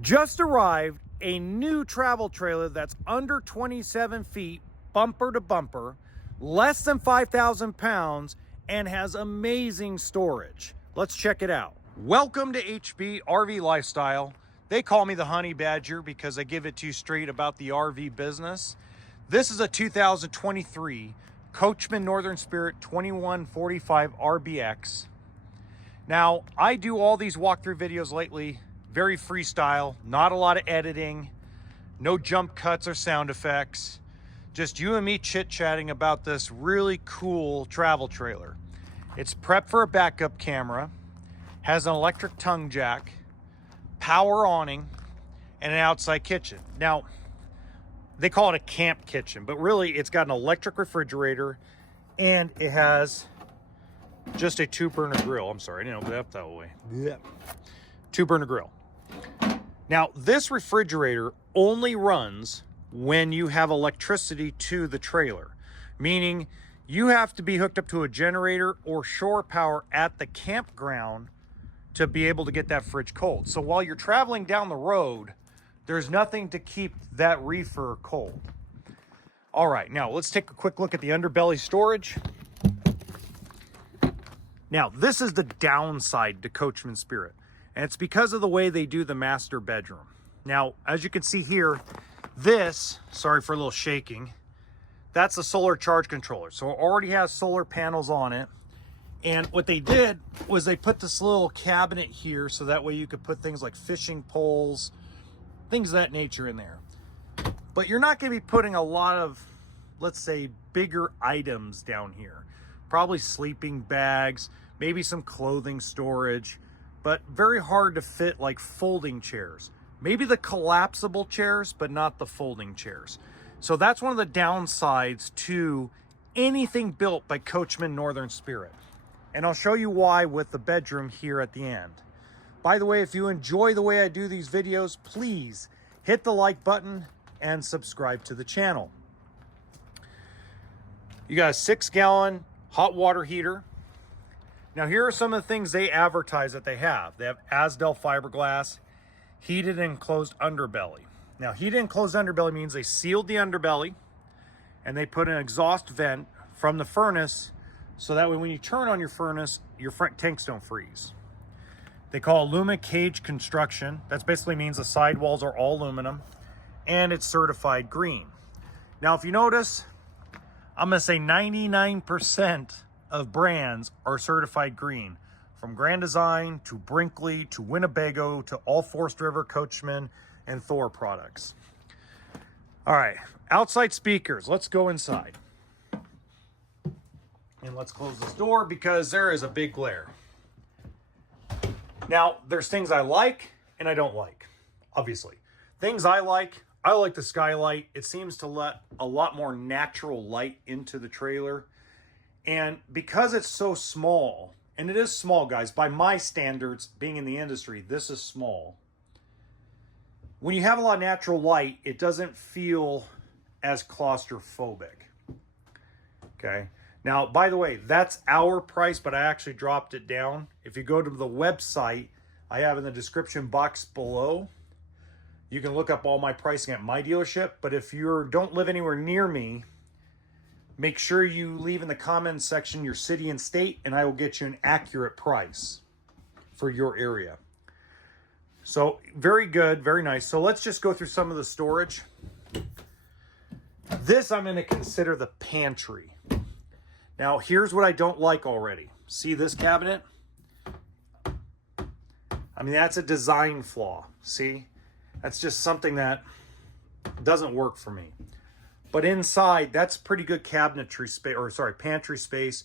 Just arrived a new travel trailer that's under 27 feet, bumper to bumper, less than 5,000 pounds, and has amazing storage. Let's check it out. Welcome to HBRV Lifestyle. They call me the Honey Badger because I give it to you straight about the RV business. This is a 2023 Coachmen Northern Spirit 2145 RBX. Now, I do all these walkthrough videos lately, very freestyle, not a lot of editing, no jump cuts or sound effects, just you and me chit-chatting about this really cool travel trailer. It's prepped for a backup camera, has an electric tongue jack, power awning, and an outside kitchen. Now, they call it a camp kitchen, but really it's got an electric refrigerator and it has just a 2-burner grill. I'm sorry, I didn't open it up that way. Yeah. 2-burner grill. Now, this refrigerator only runs when you have electricity to the trailer, meaning you have to be hooked up to a generator or shore power at the campground to be able to get that fridge cold. So while you're traveling down the road, there's nothing to keep that reefer cold. All right, now let's take a quick look at the underbelly storage. Now, this is the downside to Coachmen Spirit, and it's because of the way they do the master bedroom. Now, as you can see here, this, sorry for a little shaking, that's a solar charge controller. So it already has solar panels on it. And what they did was they put this little cabinet here so that way you could put things like fishing poles, things of that nature in there. But you're not going to be putting a lot of, let's say, bigger items down here. Probably sleeping bags, maybe some clothing storage, but very hard to fit like folding chairs. Maybe the collapsible chairs, but not the folding chairs. So that's one of the downsides to anything built by Coachmen Northern Spirit. And I'll show you why with the bedroom here at the end. By the way, if you enjoy the way I do these videos, please hit the like button and subscribe to the channel. You got a 6-gallon hot water heater. Now, here are some of the things they advertise that they have. They have Asdel fiberglass, heated and enclosed underbelly. Now, heated and enclosed underbelly means they sealed the underbelly and they put an exhaust vent from the furnace so that way when you turn on your furnace, your front tanks don't freeze. They call aluminum cage construction. That basically means the sidewalls are all aluminum and it's certified green. Now, if you notice, I'm gonna say 99% of brands are certified green, from Grand Design to Brinkley to Winnebago to all Forest River, Coachmen, and Thor products. All right, outside speakers. Let's go inside. And let's close this door because there is a big glare. Now, there's things I like and I don't like, obviously. Things I like the skylight. It seems to let a lot more natural light into the trailer. And because it's so small, and it is small, guys, by my standards, being in the industry, this is small. When you have a lot of natural light, it doesn't feel as claustrophobic. Okay. Now, by the way, that's our price, but I actually dropped it down. If you go to the website, I have in the description box below, you can look up all my pricing at my dealership. But if you don't live anywhere near me, make sure you leave in the comments section your city and state, and I will get you an accurate price for your area. So very good, very nice. So let's just go through some of the storage. This I'm going to consider the pantry. Now, here's what I don't like already. See this cabinet? I mean, that's a design flaw. See? That's just something that doesn't work for me. But inside, that's pretty good cabinetry space, or sorry, pantry space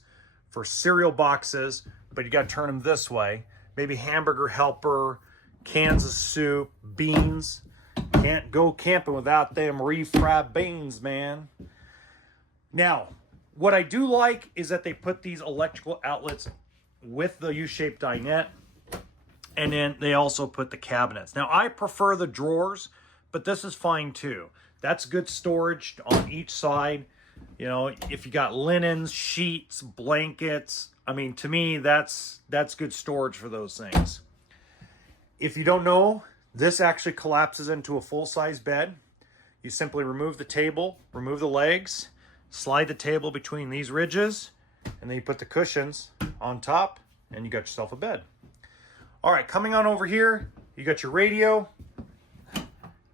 for cereal boxes, but you got to turn them this way. Maybe hamburger helper, cans of soup, beans. Can't go camping without them refried beans, man. Now, what I do like is that they put these electrical outlets with the U-shaped dinette, and then they also put the cabinets. Now, I prefer the drawers, but this is fine too. That's good storage on each side. You know, if you got linens, sheets, blankets, I mean, to me, that's good storage for those things. If you don't know, This actually collapses into a full-size bed. You simply remove the table, remove the legs, slide the table between these ridges, and then you put the cushions on top, and you got yourself a bed. All right, coming on over here, you got your radio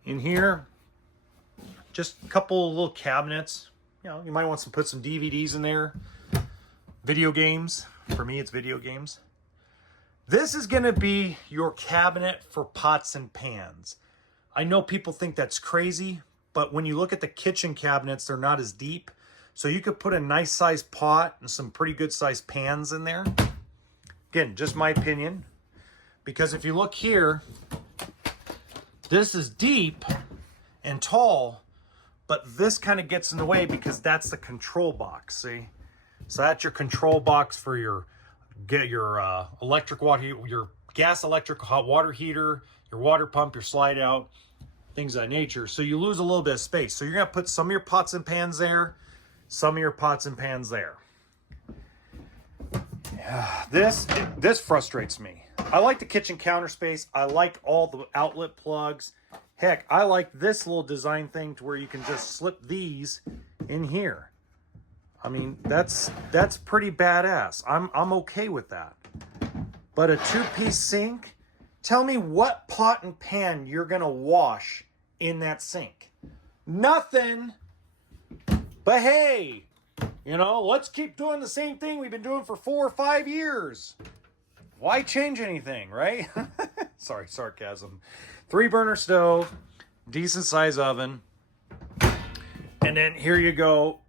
in here. Just a couple of little cabinets. You know, you might want to put some DVDs in there. Video games. For me, it's video games. This is going to be your cabinet for pots and pans. I know people think that's crazy, but when you look at the kitchen cabinets, they're not as deep. So you could put a nice sized pot and some pretty good sized pans in there. Again, just my opinion. Because if you look here, this is deep and tall, but this kind of gets in the way because that's the control box, see? So that's your control box for your electric water, your gas electric hot water heater, your water pump, your slide out, things of that nature. So you lose a little bit of space. So you're gonna put some of your pots and pans there, some of your pots and pans there. Yeah, this frustrates me. I like the kitchen counter space. I like all the outlet plugs. Heck, I like this little design thing to where you can just slip these in here. I mean, that's pretty badass. I'm okay with that. But a two-piece sink, tell me what pot and pan you're gonna wash in that sink. Nothing. But hey, you know, let's keep doing the same thing we've been doing for 4 or 5 years. Why change anything, right? Sorry, sarcasm. 3-burner stove, decent size oven. And then here you go.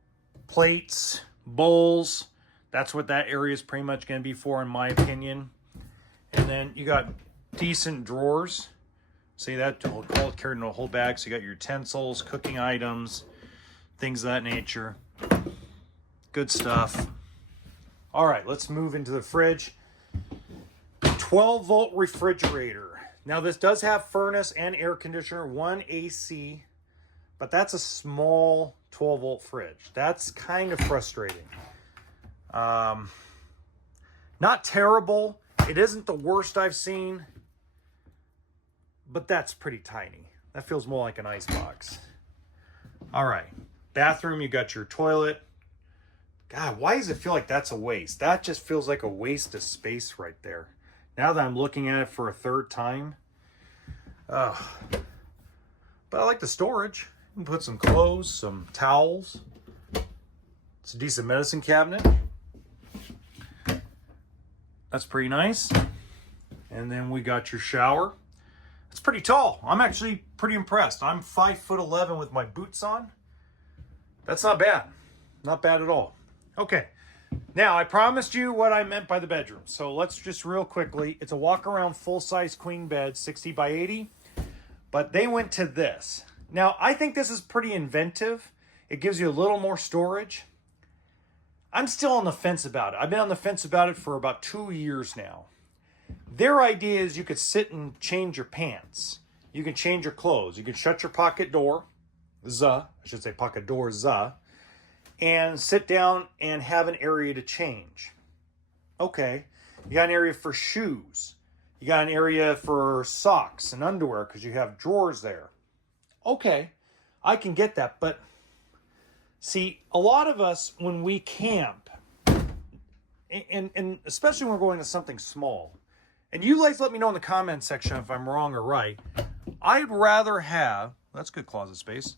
Plates, bowls. That's what that area is pretty much going to be for, in my opinion. And then you got decent drawers. See that? All carried in a whole bag. So you got your utensils, cooking items, things of that nature. Good stuff. All right, let's move into the fridge. 12-volt refrigerator. Now this does have furnace and air conditioner, 1 AC, but that's a small 12-volt fridge. That's kind of frustrating. Not terrible. It isn't the worst I've seen, but that's pretty tiny. That feels more like an icebox. All right, bathroom, you got your toilet. God, why does it feel like that's a waste? That just feels like a waste of space right there. Now that I'm looking at it for a third time. But I like the storage. You can put some clothes, some towels. It's a decent medicine cabinet. That's pretty nice. And then we got your shower. It's pretty tall. I'm actually pretty impressed. I'm 5'11" with my boots on. That's not bad. Not bad at all. Okay. Now, I promised you what I meant by the bedroom. So let's just real quickly. It's a walk-around full-size queen bed, 60 by 80. But they went to this. Now, I think this is pretty inventive. It gives you a little more storage. I'm still on the fence about it. I've been on the fence about it for about 2 years now. Their idea is you could sit and change your pants. You can change your clothes. You can shut your pocket door, pocket door, and sit down and have an area to change. Okay, you got an area for shoes. You got an area for socks and underwear because you have drawers there. Okay, I can get that, but see, a lot of us, when we camp, and especially when we're going to something small, and you guys let me know in the comment section if I'm wrong or right, I'd rather have, that's good closet space,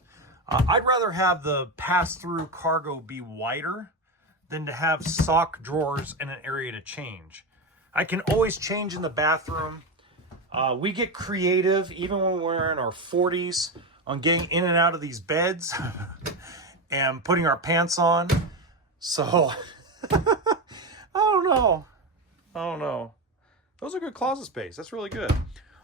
I'd rather have the pass-through cargo be wider than to have sock drawers and an area to change. I can always change in the bathroom. We get creative, even when we're in our 40s, on getting in and out of these beds and putting our pants on. So, I don't know. Those are good closet space. That's really good.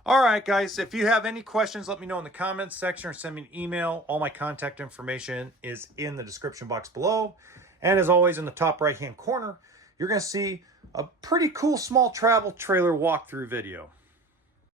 All right, guys, if you have any questions, let me know in the comments section or send me an email. All my contact information is in the description box below. And as always, in the top right-hand corner, you're going to see a pretty cool small travel trailer walkthrough video.